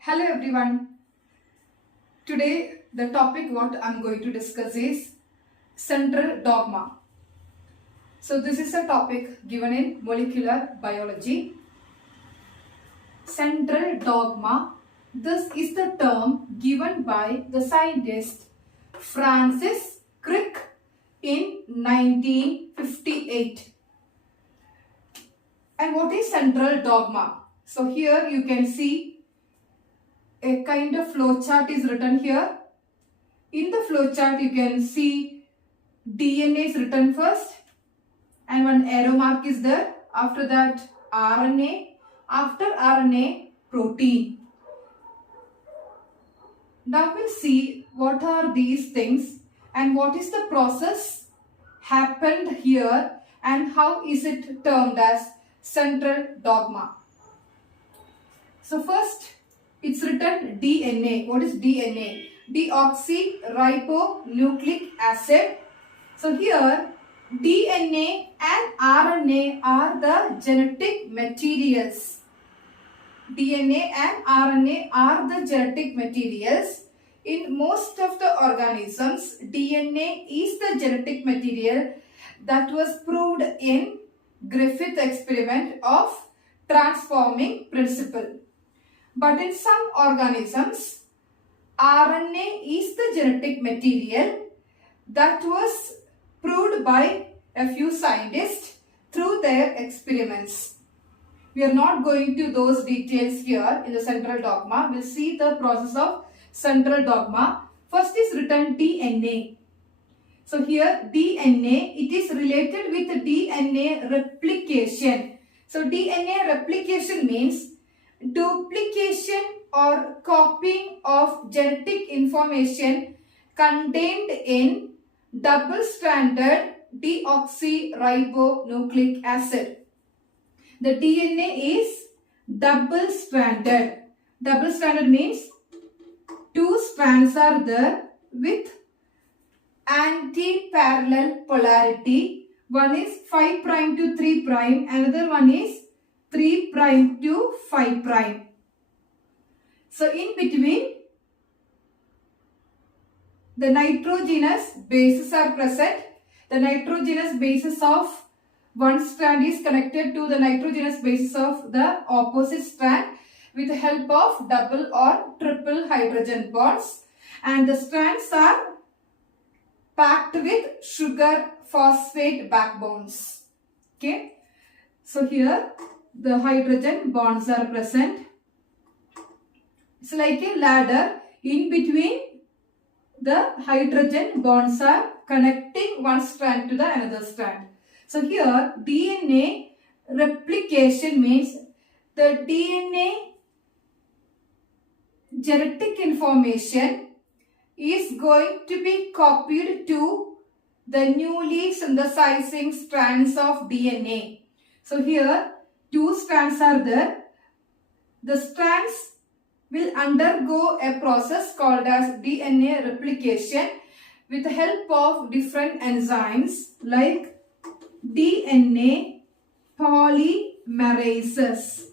Hello everyone. Today the topic what I'm going to discuss is central dogma. So this is a topic given in molecular biology. Central dogma. This is the term given by the scientist Francis Crick in 1958. And what is central dogma? So here you can see a kind of flow chart is written here. In the flow chart you can see DNA is written first and one arrow mark is there. After that RNA. After RNA protein. Now we'll see what are these things and what is the process happened here and how is it termed as central dogma. So first it's written DNA. What is DNA? Deoxyribonucleic acid. So here DNA and RNA are the genetic materials. DNA and RNA are the genetic materials. In most of the organisms, DNA is the genetic material that was proved in Griffith experiment of transforming principle. But in some organisms, RNA is the genetic material that was proved by a few scientists through their experiments. We are not going to those details here in the central dogma. We'll see the process of central dogma. First is written DNA. So here DNA, it is related with DNA replication. So DNA replication means duplication or copying of genetic information contained in double-stranded deoxyribonucleic acid. The DNA is double-stranded. Double-stranded means two strands are there with anti-parallel polarity. One is 5' to 3', another one is 3' to 5'. So in between, the nitrogenous bases are present. The nitrogenous bases of one strand is connected to the nitrogenous bases of the opposite strand with the help of double or triple hydrogen bonds. And the strands are packed with sugar phosphate backbones. Okay. So here the hydrogen bonds are present. It's like a ladder. In between the hydrogen bonds are connecting one strand to the another strand. So here DNA replication means the DNA genetic information is going to be copied to the newly synthesizing strands of DNA. So here two strands are there. The strands will undergo a process called as DNA replication with the help of different enzymes like DNA polymerases.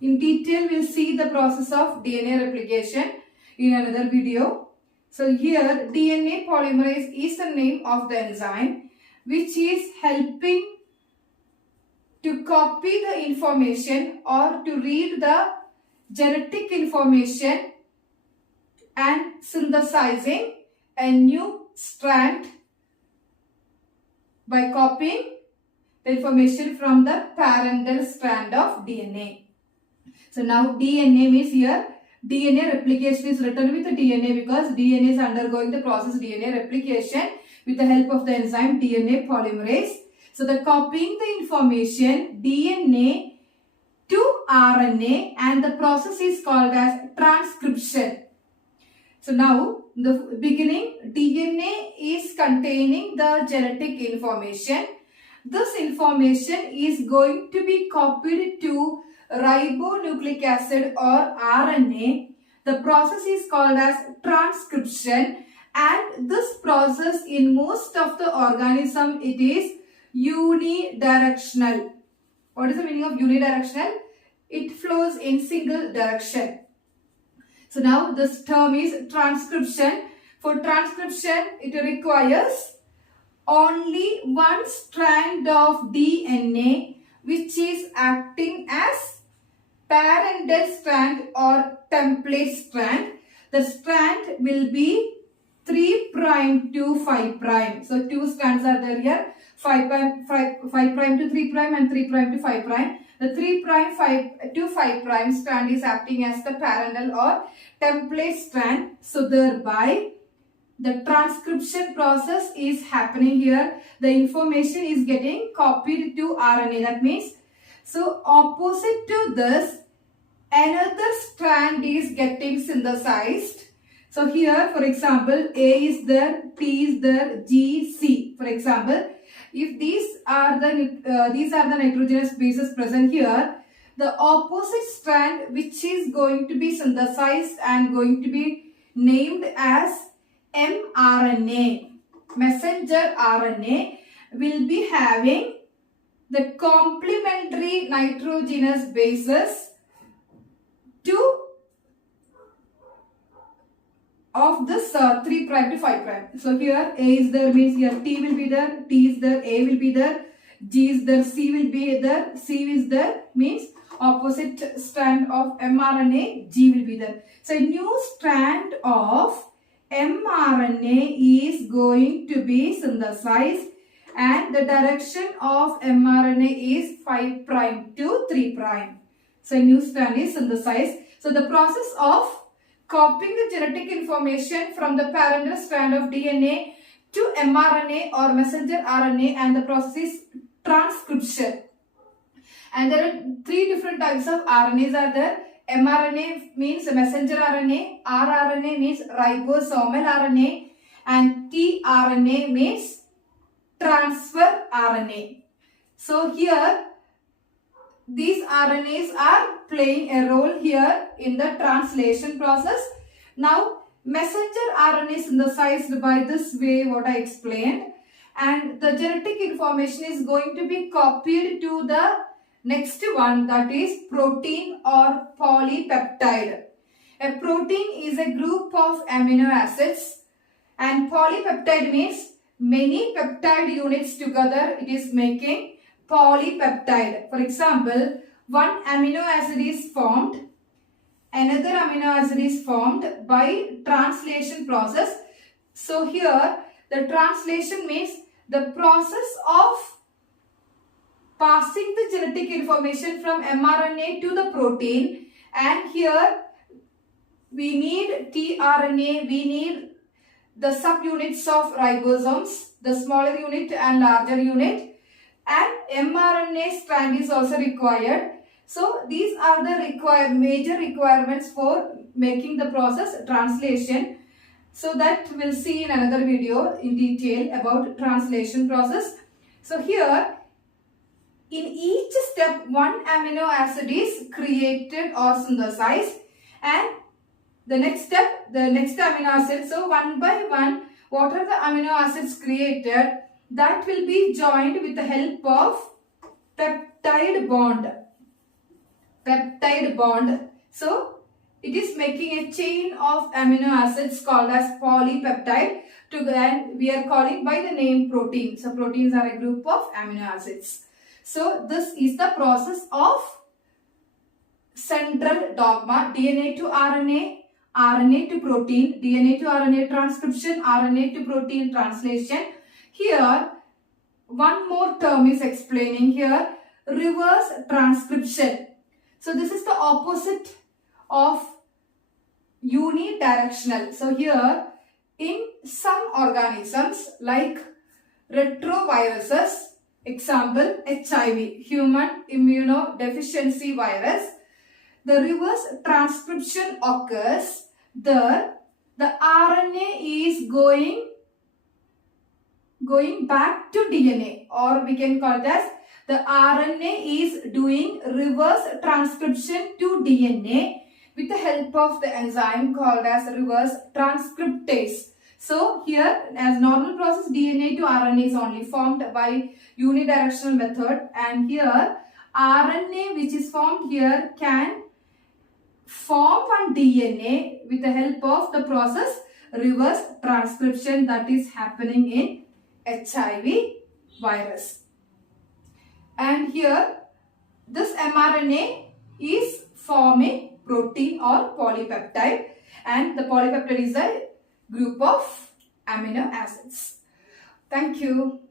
In detail, we'll see the process of DNA replication in another video. So here DNA polymerase is the name of the enzyme which is helping to copy the information or to read the genetic information and synthesizing a new strand by copying the information from the parental strand of DNA. So now DNA means here DNA replication is written with the DNA because DNA is undergoing the process DNA replication with the help of the enzyme DNA polymerase. So the copying the information DNA to RNA and the process is called as transcription. So now in the beginning DNA is containing the genetic information. This information is going to be copied to ribonucleic acid or RNA. The process is called as transcription and this process in most of the organism it is unidirectional. What is the meaning of unidirectional? It flows in single direction. So now this term is transcription. For transcription, it requires only one strand of DNA which is acting as parental strand or template strand. The strand will be 3' to 5'. So two strands are there here, 5' to 3' and 3' to 5'. The 3' 5 to 5' strand is acting as the parental or template strand. So thereby the transcription process is happening here. The information is getting copied to RNA. That means, so opposite to this, another strand is getting synthesized. So here, for example, A is there, T is there, G, C. For example, if these are the nitrogenous bases present here, the opposite strand which is going to be synthesized and going to be named as mRNA, messenger RNA, will be having the complementary nitrogenous bases of this 3' to 5'. So here A is there means here T will be there, T is there, A will be there, G is there, C will be there, C is there means opposite strand of mRNA, G will be there. So a new strand of mRNA is going to be synthesized and the direction of mRNA is 5' to 3'. So a new strand is synthesized. So the process of copying the genetic information from the parental strand of DNA to mRNA or messenger RNA, and the process is transcription. And there are 3 different types of RNAs are there. mRNA means messenger RNA, rRNA means ribosomal RNA, and tRNA means transfer RNA. So here these RNAs are playing a role here in the translation process. Now messenger RNA is synthesized by this way what I explained, and the genetic information is going to be copied to the next one, that is protein or polypeptide. A protein is a group of amino acids and polypeptide means many peptide units together, it is making polypeptide. For example, one amino acid is formed, another amino acid is formed by translation process. So here the translation means the process of passing the genetic information from mRNA to the protein, and here we need tRNA, we need the subunits of ribosomes, the smaller unit and larger unit, and mRNA strand is also required. So these are the major requirements for making the process translation. So that we'll see in another video in detail about translation process. So here in each step one amino acid is created or synthesized, and the next step the next amino acid. So one by one what are the amino acids created, that will be joined with the help of peptide bond. Peptide bond. So it is making a chain of amino acids called as polypeptide, and we are calling by the name protein. So proteins are a group of amino acids. So this is the process of central dogma: DNA to RNA, RNA to protein, DNA to RNA transcription, RNA to protein translation. Here one more term is explaining here: reverse transcription. So this is the opposite of unidirectional. So here in some organisms like retroviruses, example HIV, human immunodeficiency virus, the reverse transcription occurs. There the RNA is going back to DNA, or we can call it as the RNA is doing reverse transcription to DNA with the help of the enzyme called as reverse transcriptase. So here, as normal process, DNA to RNA is only formed by unidirectional method, and here RNA which is formed here can form one DNA with the help of the process reverse transcription that is happening in HIV virus. And here this mRNA is forming protein or polypeptide, and the polypeptide is a group of amino acids. Thank you.